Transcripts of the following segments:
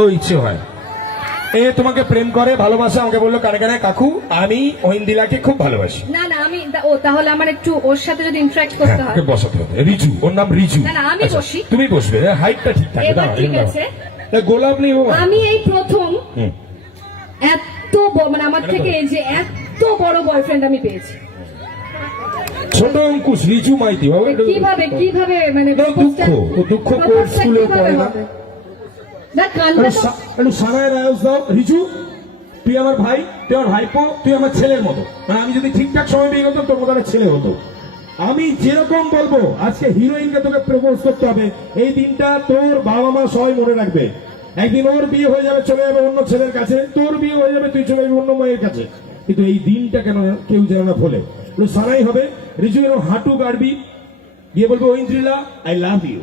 ও ইচ্ছে হয়। এ তোমাকে প্রেম করে, ভালোবাসে, আমাকে বললো কানে কানে কাকু আমি ঐন্দিলাকে খুব ভালোবাসি। না না আমি ও তাহলে আমার একটু ওর সাথে যদি ইন্টারঅ্যাক্ট করতে হয়। হ্যাঁ, বসাতে হবে। রিজু, ওর নাম রিজু। না না আমি আচ্ছা, বসি। তুমি বসবে, হাইটটা ঠিক থাকে। এবার ঠিক আছে। গোলাপ নেই বাবা। আমি এই প্রথম এত মানে আমার থেকে যে এত বড় বয়ফ্রেন্ড আমি পেয়েছি। ছোট অঙ্কুশ, রিজু মাইতি বাবা। কিভাবে কিভাবে মানে দুঃখ কোর স্কুলে পড়ে না। একটু সারায় রায়স দাও। রিজু তুই আমার ভাই, তুই আমার ভাইপো, তুই আমার ছেলের মতো। মানে আমি যদি ঠিকঠাক সময় পেয়ে গেতাম তোর মতো একটা ছেলে হতো। আমি যেরকম বলবো আজকে হিরোইনকে তোকে প্রপোজ করতে হবে, এই দিনটা তোর বাবা মা সবাই মনে রাখবে। একদিন ওর বিয়ে হয়ে যাবে, চলে যাবে অন্য ছেলের কাছে, তোর বিয়ে হয়ে যাবে, তুই চলে যাবি অন্য মেয়ের কাছে, কিন্তু এই দিনটা কেন কেউ যেন না ভোলে। সারাই হবে। রিজু এরকম হাঁটু গাড়বি, গিয়ে বলবো ঐন্দ্রিলা আই লাভ ইউ।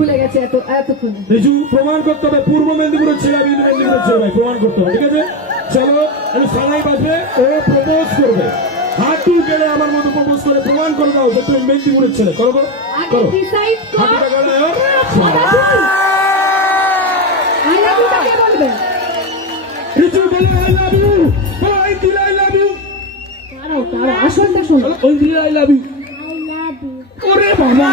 ভুলে গেছে এতক্ষণ। রিজু প্রমাণ করতে হবে পূর্ব মেদিনীপুরের ছেলে, আমি মেদিনীপুরের ছেলে ভাই, প্রমাণ করতে হবে। ঠিক আছে চলো, আমি সারাই বাজবে, ও প্রপোজ করবে, হাঁটু গেলে আমার মতো প্রপোজ করে প্রমাণ করে দাও যে তুমি মেদিনীপুরের ছেলে। করো করো, হাঁটুটা গেলে রিজু বলে I love you, Aindrila I love you. আসলটা শোনো। Aindrila I love you. ওরে বাবা,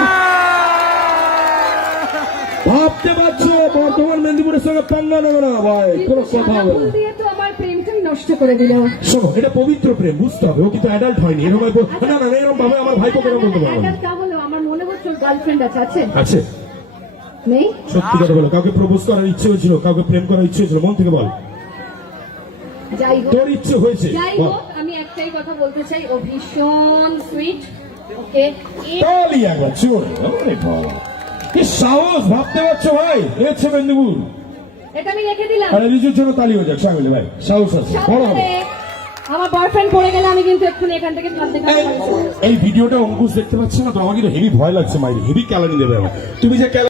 ভাবতে পারছো বর্তমান মেদিনীপুরের সঙ্গে পাঙ্গা নেবে না ভাই, কোনো কথা হবে না। দিয়ে তো আমার প্রেমটাই নষ্ট করে দিল। শোনো, এটা পবিত্র প্রেম, বুঝতে হবে। ও কিন্তু অ্যাডাল্ট হয়নি। এরকম না না এরকম ভাবে আমার ভাইপো কেন বলতে পারবো না। আমার মনে হচ্ছে গার্লফ্রেন্ড আছে আছে নেই? সত্যি কথা বলো, কাউকে প্রপোজ করার ইচ্ছে হয়েছিল, কাউকে প্রেম করার ইচ্ছে হয়েছিল, মন থেকে বল। যাই হোক, তোর ইচ্ছে হয়েছে? যাই হোক, আমি একটাই কথা বলতে চাই, ও ভীষণ সুইট। ওকে তালি একবার চোর। আরে বাবা কি সাহস, ভাবতে পারছো ভাই, এসে মেদিনীপুর। এটা আমি রেখে দিলাম। আরে রিজুর জন্য তালি হয়ে যাক সামিল ভাই, সাহস আছে, বড় হবে। আমার বয়ফ্রেন্ড পড়ে গেলে আমি কিন্তু এক্ষুনি এখান থেকে ক্লাব থেকে এই ভিডিওটা অঙ্কুশ দেখতে পাচ্ছে না তো, আমাকে তো হেভি ভয় লাগছে মাইরি, হেভি ক্যালানি দেবে আমার। তুমি যে